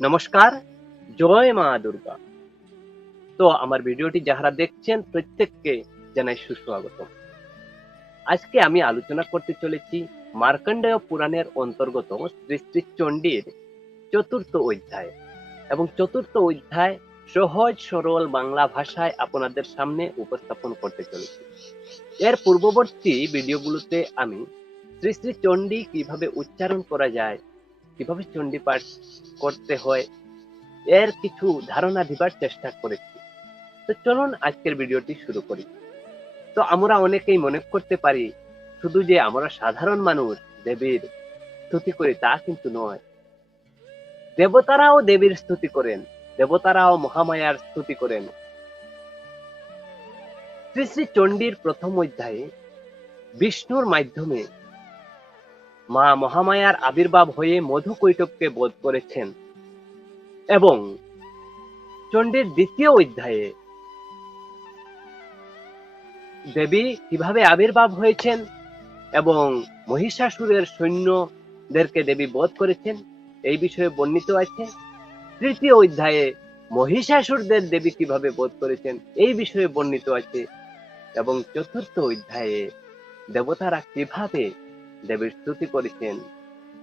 নমস্কার, জয় মা দুর্গা। তো আমার ভিডিওটি যারা দেখছেন, প্রত্যেককে জানাই সুস্বাগত আজকে আমি আলোচনা করতে চলেছি মার্কণ্ডেয় পুরাণের অন্তর্গত শ্রী শ্রী চণ্ডীর চতুর্থ অধ্যায় এবং চতুর্থ অধ্যায় সহজ সরল বাংলা ভাষায় আপনাদের সামনে উপস্থাপন করতে চলেছি। এর পূর্ববর্তী ভিডিওগুলোতে আমি শ্রী শ্রী চণ্ডী কীভাবে উচ্চারণ করা যায় কীভাবে চণ্ডী পাঠ করতে হয়, এর কিছু ধারণা দিবার চেষ্টা করেছি। তো চলুন আজকের ভিডিওটি শুরু করি। তো আমরা অনেকেই মনে করতে পারি, শুধু যে আমরা সাধারণ মানুষ, দেবীর স্তুতি করি তা কিন্তু নয়। দেবতারাও দেবীর স্তুতি করেন, দেবতারাও মহামায়ার স্তুতি করেন। শ্রী শ্রী চণ্ডীর প্রথম অধ্যায়ে বিষ্ণুর মাধ্যমে মা মহামায়ার আবির্ভাব হয়ে মধু কৈটবকে বোধ করেছেন। এবং চণ্ডীর দ্বিতীয় অধ্যায়ে দেবী কীভাবে আবির্ভাব হয়েছেন এবং মহিষাসুরের সৈন্যদেরকে দেবী বোধ করেছেন, এই বিষয়ে বর্ণিত আছে। তৃতীয় অধ্যায়ে মহিষাসুরদের দেবী কীভাবে বোধ করেছেন, এই বিষয়ে বর্ণিত আছে। এবং চতুর্থ অধ্যায়ে দেবতারা কীভাবে দেবীর স্তুতি করেছেন।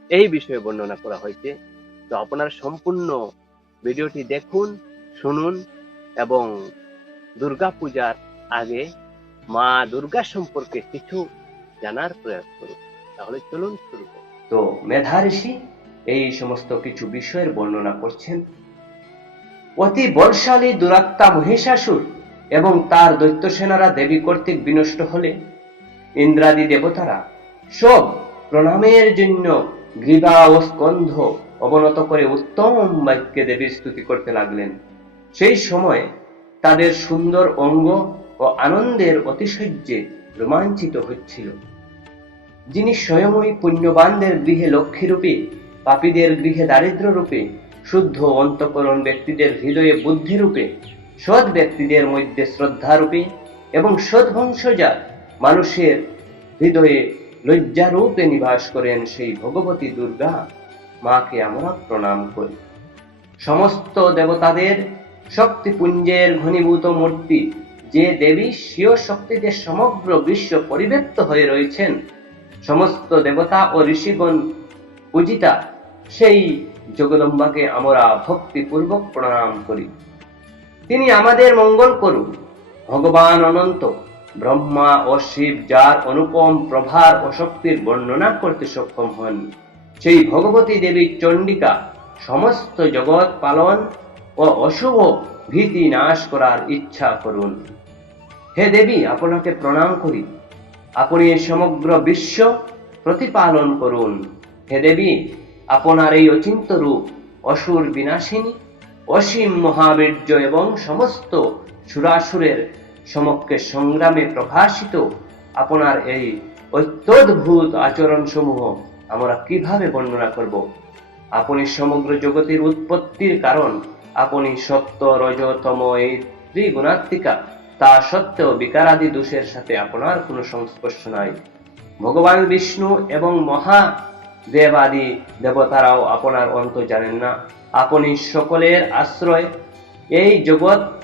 এই বিষয়ে বর্ণনা করা হয়েছে। তো আপনার সম্পূর্ণ ভিডিওটি দেখুন, শুনুন এবং দুর্গা পূজার আগে মা দুর্গা সম্পর্কে কিছু জানার প্রয়াস করুন। তাহলে চলুন শুরু করুন তো মেধা ঋষি এই সমস্ত কিছু বিষয়ের বর্ণনা করছেন। অতি বলশালী দুরাত্মা মহিষাসুর এবং তার দৈত্য সেনারা দেবী কর্তৃক বিনষ্ট হলে ইন্দ্রাদি দেবতারা সব প্রণামের জন্য গ্রীবা ও স্কন্ধ অবনত করে উত্তম বাক্যে দেবীর স্তুতি করতে লাগলেন। সেই সময় তাদের সুন্দর অঙ্গ ও আনন্দের অতিশয্যে রোমাঞ্চিত হচ্ছিল। যিনি স্বয়ংই পুণ্যবানদের গৃহে লক্ষ্মীরূপে, পাপীদের গৃহে দারিদ্র রূপে শুদ্ধ অন্তকরণ ব্যক্তিদের হৃদয়ে বুদ্ধিরূপে, সৎ ব্যক্তিদের মধ্যে শ্রদ্ধারূপে এবং সৎ বংশজা মানুষের হৃদয়ে লজ্জারূপে নিবাস করেন সেই ভগবতী দুর্গা। মাকে আমরা প্রণাম করি। সমস্ত দেবতাদের শক্তিপুঞ্জের ঘনীভূত মূর্তি, যে দেবী স্বীয় শক্তিতে সমগ্র বিশ্ব পরিব্যাপ্ত হয়ে রয়েছেন, সমস্ত দেবতা ও ঋষিগণ পূজিতা, সেই জগদম্বাকে আমরা ভক্তিপূর্বক প্রণাম করি। তিনি আমাদের মঙ্গল করুন। ভগবান অনন্ত। ব্রহ্মা ও শিব যার অনুপম প্রভার ও শক্তির বর্ণনা করতে সক্ষম হন। সেই ভগবতী দেবী চণ্ডিকা সমস্ত জগৎ পালন ও অশুভ ভীতি নাশ করার ইচ্ছা করুন। হে দেবী, আপনাকে প্রণাম করি। আপনি সমগ্র বিশ্ব প্রতিপালন করুন। হে দেবী, আপনার এই অচিন্ত রূপ অসুর বিনাশিনী, অসীম মহাবীর্য এবং সমস্ত সুরাসুরের সমক্ষে সংগ্রামে প্রকাশিত আপনার এই অত্যদ্ভুত আচরণ সমূহ আমরা কীভাবে বর্ণনা করব? আপনি সমগ্র জগতের উৎপত্তির কারণ, আপনি সত্য রজতম এই ত্রিগুণাত্মিকা, তা সত্ত্বেও বিকারাদি দোষের সাথে আপনার কোনো সংস্পর্শ নাই। ভগবান বিষ্ণু এবং মহা দেবাদি দেবতারাও আপনার অন্ত জানেন না। আপনি সকলের আশ্রয় এই জগৎ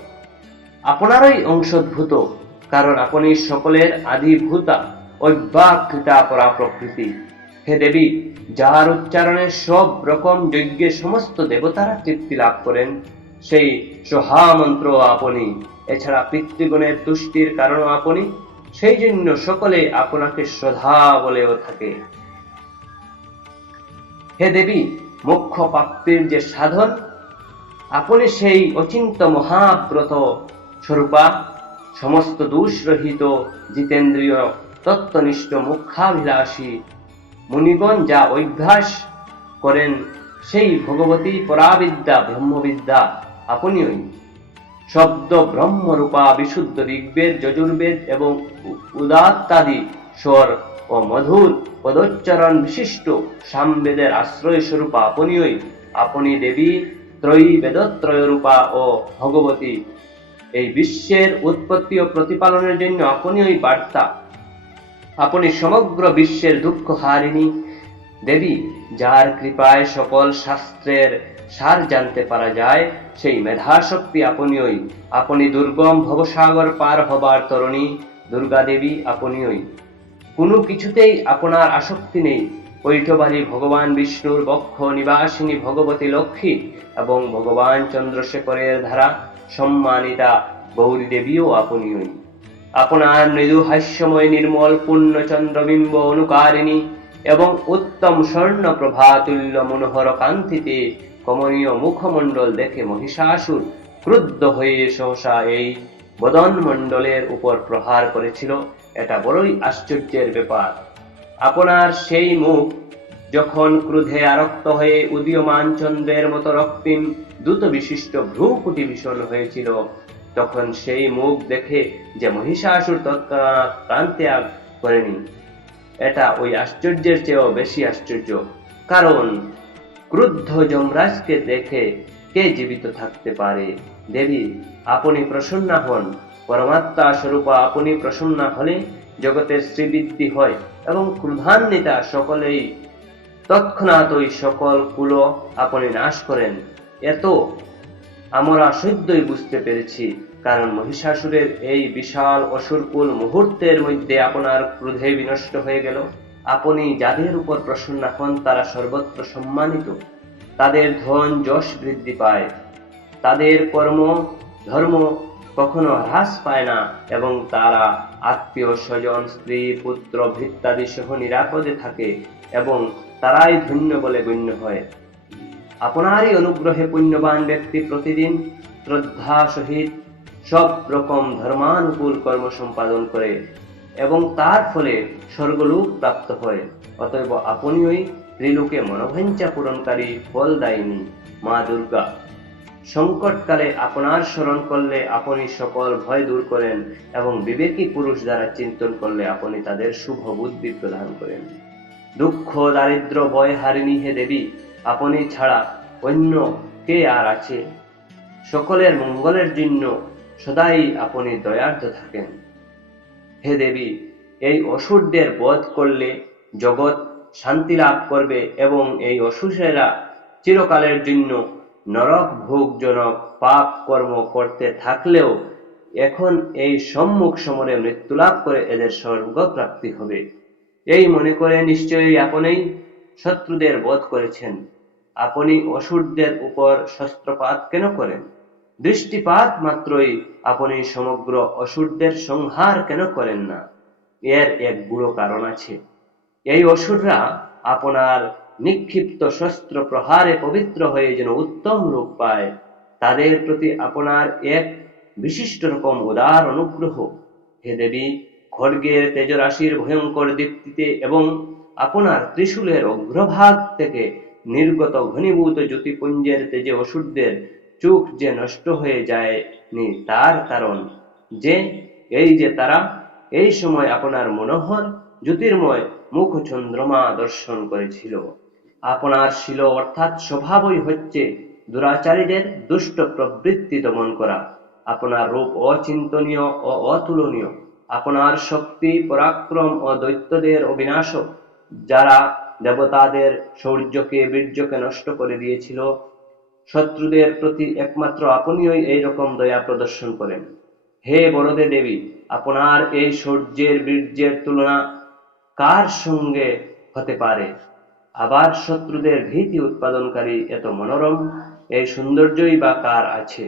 আপনারই অংশভূত কারণ আপনি সকলের আদিভূতা অব্যাকৃতা পরা প্রকৃতি। হে দেবী, যাহার উচ্চারণে সব রকম যজ্ঞে সমস্ত দেবতারা তৃপ্তি লাভ করেন, সেই সহামন্ত্র আপনি। এছাড়া পিতৃগণের তুষ্টির কারণও আপনি, সেই জন্য সকলে আপনাকে শ্রদ্ধা বলেও থাকে। হে দেবী মুখ্য প্রাপ্তির যে সাধন, আপনি সেই অচিন্ত মহাব্রত স্বরূপা, সমস্ত দোষরহিত জিতেন্দ্রীয় তত্ত্বনিষ্ঠ মুখাভিলাষী, মুনিগণ যা অভ্যাস করেন, সেই ভগবতী পরাবিদ্যা, ব্রহ্মবিদ্যা আপনিই শব্দ ব্রহ্মরূপা বিশুদ্ধ ঋগ্বেদ, যজুর্বেদ এবং উদাত্তাদি স্বর ও মধুর পদোচ্চারণ বিশিষ্ট সামবেদের আশ্রয় স্বরূপা আপনিই আপনি দেবী, ত্রয়ী বেদত্রয় রূপা ও ভগবতী এই বিশ্বের উৎপত্তি ও প্রতিপালনের জন্য আপনিই বার্তা। আপনি সমগ্র বিশ্বের দুঃখ হারিণী দেবী, যার কৃপায় সকল শাস্ত্রের সার জানতে পারা যায়, সেই মেধাশক্তি আপনিই আপনি দুর্গম ভবসাগর পার হবার তরণী, দুর্গা দেবী আপনিই কোনো কিছুতেই আপনার আসক্তি নেই। ঐঠবাড়ি ভগবান বিষ্ণুর বক্ষ নিবাসিনী ভগবতী লক্ষ্মী এবং ভগবান চন্দ্রশেখরের ধারা সম্মানিতা গৌরী দেবীও আপনিই আপনার মৃদু হাস্যময় নির্মল পূর্ণ চন্দ্রবিম্ব অনুকারিণী এবং উত্তম স্বর্ণ প্রভাতুল্য মনোহর কান্তিতে কমনীয় মুখমণ্ডল দেখে মহিষাসুর ক্রুদ্ধ হয়ে সহসা এই বদন মণ্ডলের উপর প্রহার করেছিল। এটা বড়ই আশ্চর্যের ব্যাপার। আপনার সেই মুখ যখন ক্রোধে আরক্ত হয়ে উদীয়মান চন্দ্রের মতো রক্তিম দ্রুত বিশিষ্ট ভ্রুকুটি ভীষণ হয়েছিল, তখন সেই মুখ দেখে যে মহিষাসুর তৎক্ষণাৎ প্রাণ ত্যাগ করেনি। এটা ওই আশ্চর্যের চেয়েও বেশি আশ্চর্য। কারণ ক্রুদ্ধ যমরাজকে দেখে কে জীবিত থাকতে পারে? দেবী, আপনি প্রসন্না হন। পরমাত্মা স্বরূপা আপনি প্রসন্না হলে জগতের শ্রীবৃদ্ধি হয় এবং ক্রুধান্বিতা সকলেই তৎক্ষণাৎ ওই সকল কুল আপনি নাশ করেন। এত আমরা সদ্যই বুঝতে পেরেছি, কারণ মহিষাসুরের এই বিশাল অসুরকুল মুহূর্তের মধ্যে আপনার ক্রোধে বিনষ্ট হয়ে গেল। আপনি যাদের উপর প্রসন্ন হন, তারা সর্বত্র সম্মানিত। তাদের ধন যশ বৃদ্ধি পায়। তাদের কর্ম, ধর্ম কখনো হ্রাস পায় না এবং তারা আত্মীয় স্বজন, স্ত্রী, পুত্র, ভৃত্যাদি সহ নিরাপদে থাকে এবং তারাই ধন্য বলে গণ্য হয়। আপনারই অনুগ্রহে পুণ্যবান ব্যক্তি প্রতিদিন শ্রদ্ধা সহিত সব রকম ধর্মানুকূল কর্ম সম্পাদন করে এবং তার ফলে স্বর্গলোক প্রাপ্ত হয়। অতএব আপনিই ত্রিলোকে মনোভাঞ্চা পূরণকারী ফলদায়িনী মা দুর্গা। সংকটকালে আপনার স্মরণ করলে আপনি সকল ভয় দূর করেন এবং বিবেকী পুরুষ দ্বারা চিন্তন করলে আপনি তাদের শুভ বুদ্ধি প্রদান করেন। দুঃখ দারিদ্র ভয় হারিণী হে দেবী, আপনি ছাড়া অন্য কে আর আছে? সকলের মঙ্গলের জন্য সদাই আপনি দয়ার্থ থাকেন। হে দেবী, এই অসুরদের বধ করলে জগৎ শান্তি লাভ করবে এবং এই অসুরেরা চিরকালের জন্য নরক ভোগজনক পাপ কর্ম করতে থাকলেও এখন এই সম্মুখ সমরে মৃত্যু লাভ করে এদের স্বর্গ প্রাপ্তি হবে। এই মনে করে নিশ্চয়ই আপনি শত্রুদের বধ করেছেন। আপনি অসুরদের উপর শস্ত্রপাত কেন করেন? দৃষ্টিপাত মাত্রই আপনি সমগ্র অসুরদের সংহার কেন করেন না? এর এক গুড়ো কারণ আছে। এই অসুররা আপনার নিক্ষিপ্ত শস্ত্র প্রহারে পবিত্র হয়ে যেন উত্তম রূপ পায়। তাদের প্রতি আপনার এক বিশিষ্ট রকম উদার অনুগ্রহ। হে দেবী খড়গের তেজরাশির ভয়ঙ্কর দীপ্তিতে এবং আপনার ত্রিশূলের অগ্রভাগ থেকে নির্গত ঘনীভূত জ্যোতিপুঞ্জের তেজে অসুরদের চোখ যে নষ্ট হয়ে যায়নি তার কারণ যে, এই যে তারা, এই সময় আপনার মনোহর জ্যোতির্ময় মুখ চন্দ্রমা দর্শন করেছিল। আপনার শিল অর্থাৎ স্বভাবই হচ্ছে দুরাচারীদের দুষ্ট প্রবৃত্তি দমন করা। আপনার রূপ অচিন্তনীয় ও অতুলনীয়। আপনার শক্তি, পরাক্রম ও দৈত্যদের অবিনাশ যারা দেবতাদের শৌর্যকে বীর্যকে নষ্ট করে দিয়েছিল, শত্রুদের প্রতি একমাত্র আপনিই এই রকম দয়া প্রদর্শন করেন। হে বরদে দেবী, আপনার এই শৌর্যের বীর্যের তুলনা কার সঙ্গে হতে পারে? আবার শত্রুদের ভীতি উৎপাদনকারী এত মনোরম, এই সৌন্দর্যই বা কার আছে?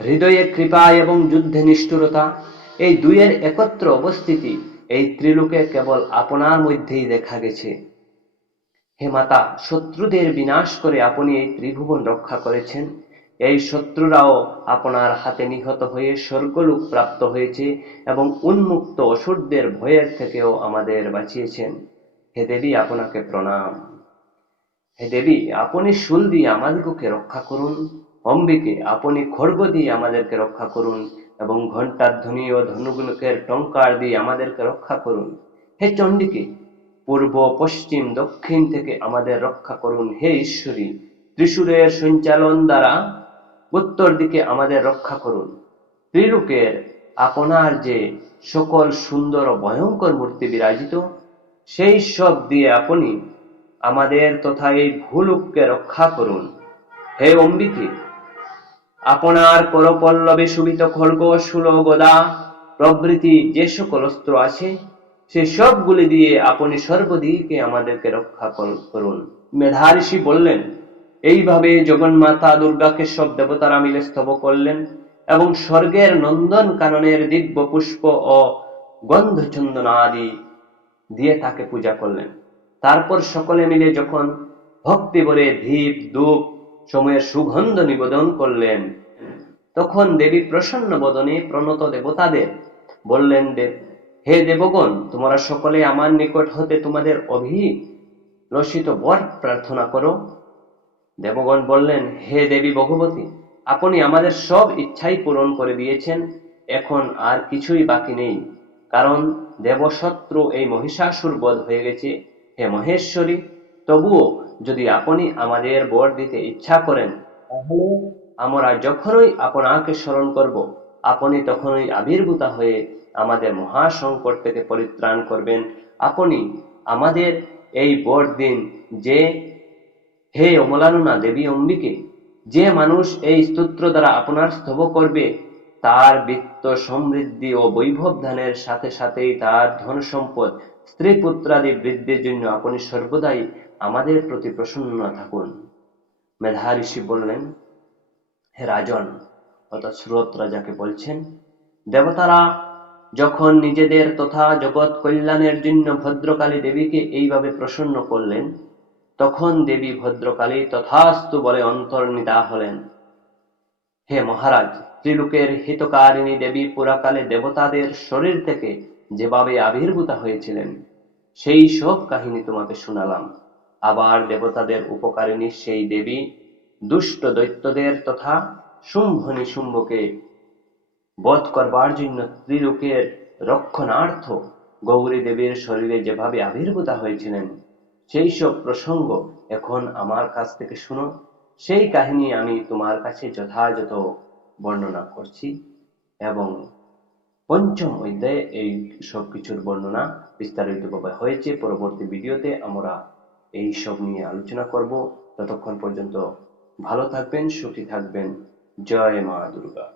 হৃদয়ে কৃপা এবং যুদ্ধে নিষ্ঠুরতা, এই দুইয়ের একত্র অবস্থিতি এই ত্রিলোকে কেবল আপনার মধ্যেই দেখা গেছে। হে মাতা, শত্রুদের বিনাশ করে আপনি এই ত্রিভুবন রক্ষা করেছেন। এই শত্রুরাও আপনার হাতে নিহত হয়ে স্বর্গলোক প্রাপ্ত হয়েছে এবং উন্মুক্ত অসুরদের ভয়ের থেকেও আমাদের বাঁচিয়েছেন। হে দেবী, আপনাকে প্রণাম। হে দেবী, আপনি শুল দিয়ে আমাদিগকে রক্ষা করুন। অম্বিকে আপনি খড়গ দিয়ে আমাদেরকে রক্ষা করুন এবং ঘণ্টার ধ্বনি ও ধনুগুলোকের টঙ্কার দিয়ে আমাদেরকে রক্ষা করুন। হে চণ্ডীকে, পূর্ব, পশ্চিম, দক্ষিণ থেকে আমাদের রক্ষা করুন। হে ঈশ্বরী ত্রিশূরের সঞ্চালন দ্বারা উত্তর দিকে আমাদের রক্ষা করুন। ত্রিলোকের আপনার যে সকল সুন্দর ও ভয়ঙ্কর মূর্তি বিরাজিত, সেই সব দিয়ে আপনি আমাদের তথা এই ভুলুককে রক্ষা করুন। হে অম্বিকে আপনার করপল্লবে সুবিত খড়গ শূল গদা, প্রভৃতি যে সকল অস্ত্র আছে, সে সবগুলি দিয়ে আপনি সর্বদিকে আমাদেরকে রক্ষা করুন। মেধা ঋষি বললেন, এইভাবে জগন্মাতা দুর্গাকে সব দেবতারা মিলে স্তব করলেন এবং স্বর্গের নন্দন কাননের দিব্য পুষ্প ও গন্ধচন্দন আদি দিয়ে তাকে পূজা করলেন। তারপর সকলে মিলে যখন ভক্তি ভরে ধীপ, ধূপ সময়ের সুগন্ধ নিবেদন করলেন। তখন দেবী প্রসন্ন বদনে প্রণত দেবতাদের বললেন, দেব, হে দেবগণ, তোমরা সকলে আমার নিকট হতে তোমাদের অভিলষিত বর প্রার্থনা করো। দেবগণ বললেন, হে দেবী ভগবতী, আপনি আমাদের সব ইচ্ছাই পূরণ করে দিয়েছেন, এখন আর কিছুই বাকি নেই, কারণ দেবশত্রু এই মহিষাসুর বধ হয়ে গেছে। হে মহেশ্বরী, তবুও যদি আপনি আমাদের বর দিতে ইচ্ছা করেন, তাহলে আমরা যখনই আপনাকে স্মরণ করব, আপনি তখনই আবির্ভূত হয়ে আমাদের মহাসংকট থেকে পরিত্রাণ করবেন। আপনি আমাদের এই বর দিন যে, হে অমলানুনা দেবী অম্বিকে, যে মানুষ এই স্তোত্র দ্বারা আপনার স্তব করবে, তার বৃত্ত সমৃদ্ধি ও বৈভব ধানের সাথে সাথেই তার ধন সম্পদ স্ত্রী পুত্রাদি বৃদ্ধির জন্য আপনি সর্বদাই আমাদের প্রতি প্রসন্ন থাকুন। মেধা ঋষি বললেন, হে রাজন, অর্থাৎ সুরত রাজাকে বলছেন, দেবতারা যখন নিজেদের তথা জগৎ কল্যাণের জন্য ভদ্রকালী দেবীকে এইভাবে প্রসন্ন করলেন, তখন দেবী ভদ্রকালী তথাস্তু বলে অন্তর্নিদা হলেন। হে মহারাজ, ত্রিলোকের হিতকারিণী দেবী পুরাকালে দেবতাদের শরীর থেকে যেভাবে আবির্ভূতা হয়েছিলেন, সেই সব কাহিনী তোমাকে শোনালাম। আবার দেবতাদের উপকারিণী সেই দেবী দুষ্ট দৈত্যদের তথা শুম্ভ নিশুম্ভকে বধ করবার জন্য ত্রিলোকের রক্ষণার্থ গৌরী দেবীর শরীরে যেভাবে আবির্ভূতা হয়েছিলেন, সেই সব প্রসঙ্গ এখন আমার কাছ থেকে শুনো। সেই কাহিনী আমি তোমার কাছে যথাযথ বর্ণনা করছি এবং পঞ্চম অধ্যায়ে এই সব কিছুর বর্ণনা বিস্তারিতভাবে হয়েছে। পরবর্তী ভিডিওতে আমরা এই সব নিয়ে আলোচনা করব। ততক্ষণ পর্যন্ত ভালো থাকবেন সুখী থাকবেন। জয় মা দুর্গা।